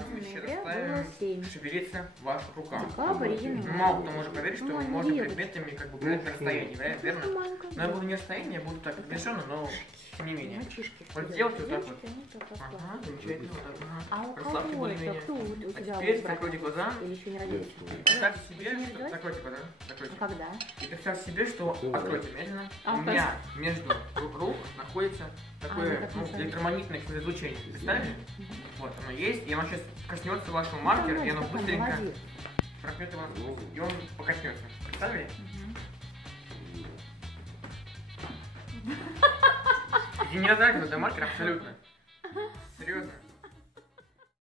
следующее ноября заставим было 7. шевелиться ваш рука. Декабрь, январь. Мало кто может поверить, что Ну, они можно девочки. предметами как бы управлять на расстоянии, верно? Маленькая Но я буду не расстояние, я буду так отрешенно, но тем не менее. Мальчишки. Вот сделайте вот так вот. Девочки, они так расслаблены. Ага, замечательно. Вот так, ага. А у Расслабьте кого это? более-менее. Кто вот у А тебя теперь вот брат? закройте глаза. Или еще не родился? Представьте себе, Еще не что... родилась? Закройте глаза. Закройте. А когда? И представьте себе, что... Откройте медленно. А, У меня между рук находится такое как мы электромагнитное излучение. Представили? Вот, оно есть. И оно сейчас коснется вашего маркера, и оно быстренько Молодец. прокнет его насквозь. И он покоснется. Представили? И не разрабатывает до маркера абсолютно.